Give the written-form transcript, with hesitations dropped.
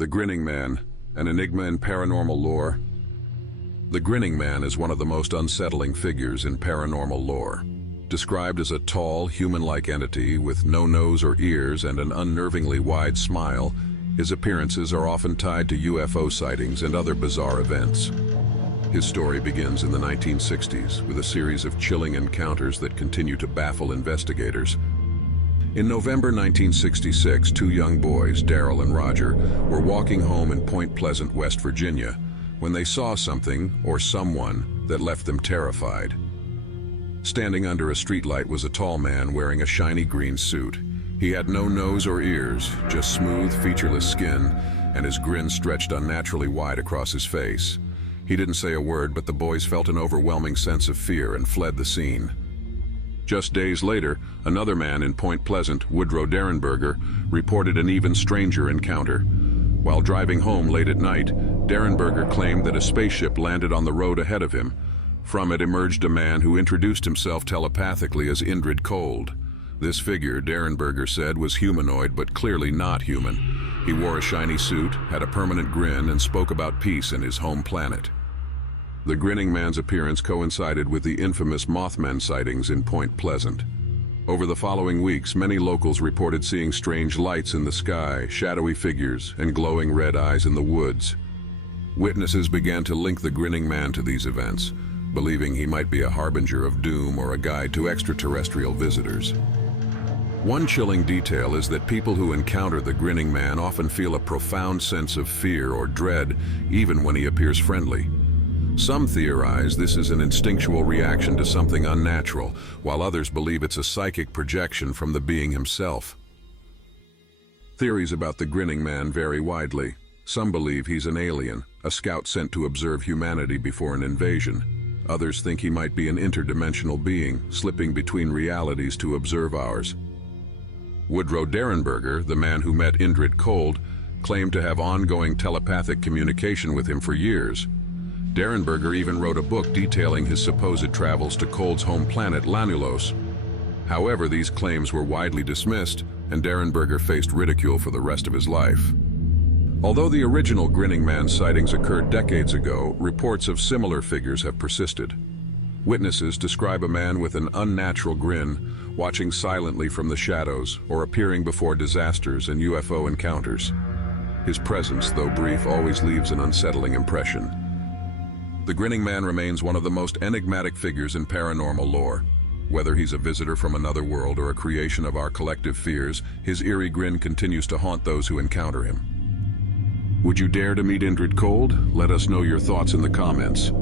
The Grinning Man, an enigma in paranormal lore. The Grinning Man is one of the most unsettling figures in paranormal lore. Described as a tall, human-like entity with no nose or ears and an unnervingly wide smile, his appearances are often tied to UFO sightings and other bizarre events. His story begins in the 1960s with a series of chilling encounters that continue to baffle investigators. In November 1966, two young boys, Daryl and Roger, were walking home in Point Pleasant, West Virginia, when they saw something, or someone, that left them terrified. Standing under a streetlight was a tall man wearing a shiny green suit. He had no nose or ears, just smooth, featureless skin, and his grin stretched unnaturally wide across his face. He didn't say a word, but the boys felt an overwhelming sense of fear and fled the scene. Just days later, another man in Point Pleasant, Woodrow Derenberger, reported an even stranger encounter. While driving home late at night, Derenberger claimed that a spaceship landed on the road ahead of him. From it emerged a man who introduced himself telepathically as Indrid Cold. This figure, Derenberger said, was humanoid but clearly not human. He wore a shiny suit, had a permanent grin, and spoke about peace in his home planet. The Grinning Man's appearance coincided with the infamous Mothman sightings in Point Pleasant. Over the following weeks, many locals reported seeing strange lights in the sky, shadowy figures, and glowing red eyes in the woods. Witnesses began to link the Grinning Man to these events, believing he might be a harbinger of doom or a guide to extraterrestrial visitors. One chilling detail is that people who encounter the Grinning Man often feel a profound sense of fear or dread, even when he appears friendly. Some theorize this is an instinctual reaction to something unnatural, while others believe it's a psychic projection from the being himself. Theories about the Grinning Man vary widely. Some believe he's an alien, a scout sent to observe humanity before an invasion. Others think he might be an interdimensional being, slipping between realities to observe ours. Woodrow Derenberger, the man who met Indrid Cold, claimed to have ongoing telepathic communication with him for years. Derenberger even wrote a book detailing his supposed travels to Cold's home planet, Lanulos. However, these claims were widely dismissed, and Derenberger faced ridicule for the rest of his life. Although the original Grinning Man sightings occurred decades ago, reports of similar figures have persisted. Witnesses describe a man with an unnatural grin, watching silently from the shadows, or appearing before disasters and UFO encounters. His presence, though brief, always leaves an unsettling impression. The Grinning Man remains one of the most enigmatic figures in paranormal lore. Whether he's a visitor from another world or a creation of our collective fears, his eerie grin continues to haunt those who encounter him. Would you dare to meet Indrid Cold? Let us know your thoughts in the comments.